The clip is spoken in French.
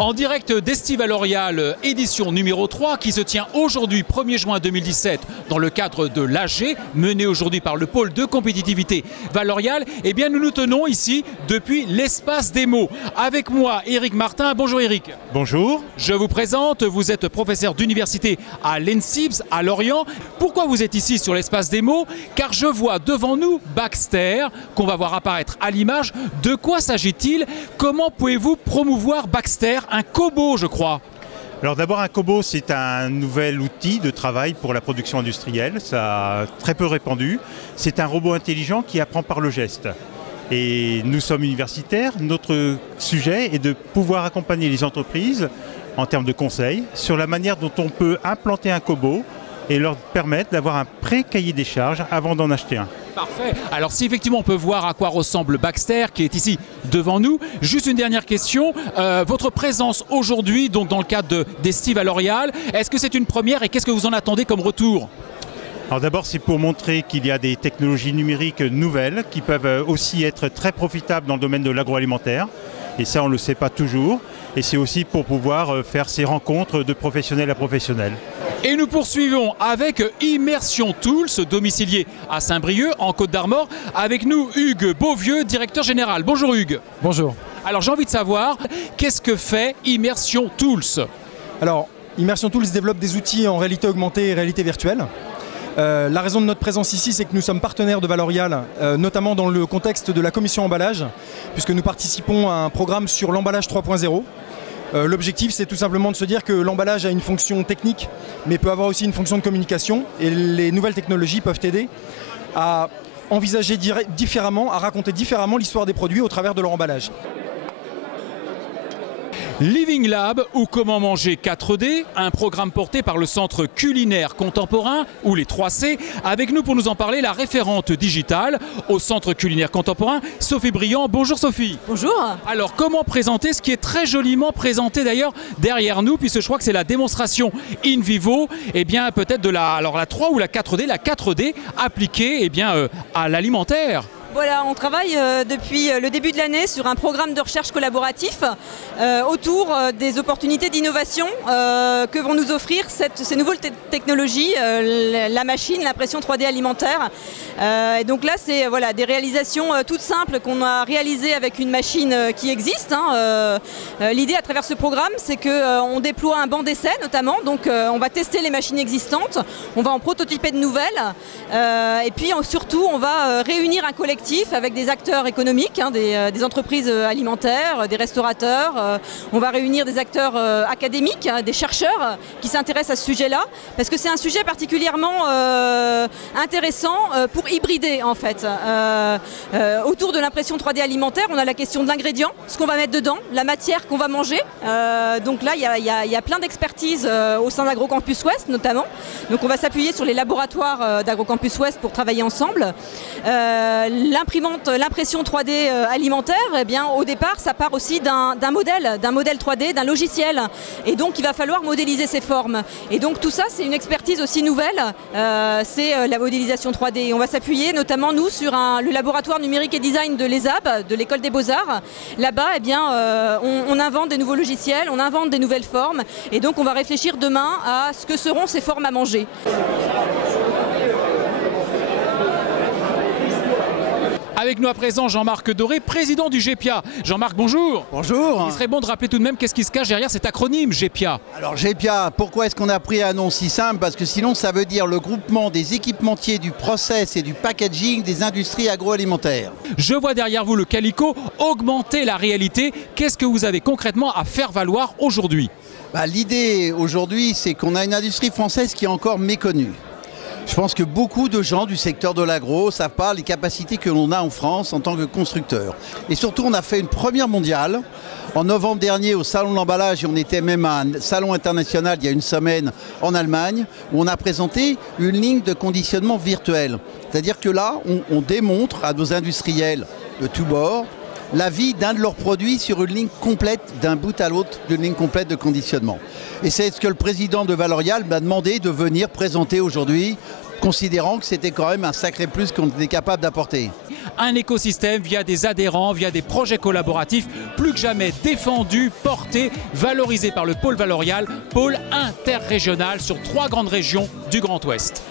En direct d'Estiva L'Oréal, édition numéro 3, qui se tient aujourd'hui 1er juin 2017 dans le cadre de l'AG, mené aujourd'hui par le pôle de compétitivité Valorial. Eh bien, nous nous tenons ici depuis l'espace démo. Avec moi, Éric Martin. Bonjour Éric. Bonjour. Je vous présente, vous êtes professeur d'université à l'ENSIBS à Lorient. Pourquoi vous êtes ici sur l'espace démo? Car je vois devant nous Baxter, qu'on va voir apparaître à l'image. De quoi s'agit-il? Comment pouvez-vous promouvoir Baxter? Un Kobo, je crois. Alors d'abord, un Kobo, c'est un nouvel outil de travail pour la production industrielle. Ça a très peu répandu. C'est un robot intelligent qui apprend par le geste. Et nous sommes universitaires. Notre sujet est de pouvoir accompagner les entreprises en termes de conseils sur la manière dont on peut implanter un Kobo et leur permettre d'avoir un pré-cahier des charges avant d'en acheter un. Parfait. Alors si effectivement on peut voir à quoi ressemble Baxter qui est ici devant nous, juste une dernière question. Votre présence aujourd'hui donc dans le cadre d'Estiva L'Oréal, est-ce que c'est une première et qu'est-ce que vous en attendez comme retour? Alors d'abord, c'est pour montrer qu'il y a des technologies numériques nouvelles qui peuvent aussi être très profitables dans le domaine de l'agroalimentaire. Et ça, on ne le sait pas toujours. Et c'est aussi pour pouvoir faire ces rencontres de professionnels à professionnels. Et nous poursuivons avec Immersion Tools, domicilié à Saint-Brieuc, en Côte-d'Armor. Avec nous, Hugues Beauvieux, directeur général. Bonjour Hugues. Bonjour. Alors j'ai envie de savoir, qu'est-ce que fait Immersion Tools? Alors, Immersion Tools développe des outils en réalité augmentée et réalité virtuelle. La raison de notre présence ici, c'est que nous sommes partenaires de Valorial, notamment dans le contexte de la commission emballage, puisque nous participons à un programme sur l'emballage 3.0. L'objectif, c'est tout simplement de se dire que l'emballage a une fonction technique, mais peut avoir aussi une fonction de communication. Et les nouvelles technologies peuvent aider à envisager différemment, à raconter différemment l'histoire des produits au travers de leur emballage. Living Lab ou Comment manger 4D, un programme porté par le Centre culinaire contemporain ou les 3C. Avec nous pour nous en parler, la référente digitale au Centre culinaire contemporain, Sophie Briand. Bonjour Sophie. Bonjour. Alors comment présenter ce qui est très joliment présenté d'ailleurs derrière nous, puisque je crois que c'est la démonstration in vivo, et bien peut-être de la 3 ou la 4D appliquée à l'alimentaire. Voilà, on travaille depuis le début de l'année sur un programme de recherche collaboratif autour des opportunités d'innovation que vont nous offrir ces nouvelles technologies, la machine, l'impression 3D alimentaire. Et donc là, c'est des réalisations toutes simples qu'on a réalisées avec une machine qui existe. L'idée à travers ce programme, c'est qu'on déploie un banc d'essai notamment. Donc on va tester les machines existantes, on va en prototyper de nouvelles et puis surtout on va réunir un collectif avec des acteurs économiques, des entreprises alimentaires, des restaurateurs. On va réunir des acteurs académiques, des chercheurs qui s'intéressent à ce sujet-là, parce que c'est un sujet particulièrement intéressant pour hybrider en fait. Autour de l'impression 3D alimentaire, on a la question de l'ingrédient, ce qu'on va mettre dedans, la matière qu'on va manger. Donc là, il y a plein d'expertises au sein d'AgroCampus Ouest notamment. Donc on va s'appuyer sur les laboratoires d'AgroCampus Ouest pour travailler ensemble. L'impression 3D alimentaire, eh bien, au départ, ça part aussi d'un modèle 3D, d'un logiciel. Et donc, il va falloir modéliser ces formes. Et donc, tout ça, c'est une expertise aussi nouvelle. C'est la modélisation 3D. Et on va s'appuyer notamment, nous, sur le laboratoire numérique et design de l'ESAB, de l'École des Beaux-Arts. Là-bas, eh bien, on invente des nouveaux logiciels, on invente des nouvelles formes. Et donc, on va réfléchir demain à ce que seront ces formes à manger. Avec nous à présent Jean-Marc Doré, président du GEPIA. Jean-Marc, bonjour. Bonjour. Il serait bon de rappeler tout de même qu'est-ce qui se cache derrière cet acronyme GEPIA. Alors GEPIA, pourquoi est-ce qu'on a pris un nom si simple? Parce que sinon ça veut dire le groupement des équipementiers du process et du packaging des industries agroalimentaires. Je vois derrière vous le Calico, augmenter la réalité. Qu'est-ce que vous avez concrètement à faire valoir aujourd'hui? L'idée aujourd'hui, c'est qu'on a une industrie française qui est encore méconnue. Je pense que beaucoup de gens du secteur de l'agro ne savent pas les capacités que l'on a en France en tant que constructeur. Et surtout, on a fait une première mondiale en novembre dernier au Salon de l'emballage, et on était même à un salon international il y a une semaine en Allemagne, où on a présenté une ligne de conditionnement virtuel. C'est-à-dire que là, on démontre à nos industriels de tous bords la vie d'un de leurs produits sur une ligne complète, d'un bout à l'autre, d'une ligne complète de conditionnement. Et c'est ce que le président de Valorial m'a demandé de venir présenter aujourd'hui considérant que c'était quand même un sacré plus qu'on était capable d'apporter. Un écosystème via des adhérents, via des projets collaboratifs, plus que jamais défendu, porté, valorisé par le pôle Valorial, pôle interrégional sur 3 grandes régions du Grand Ouest.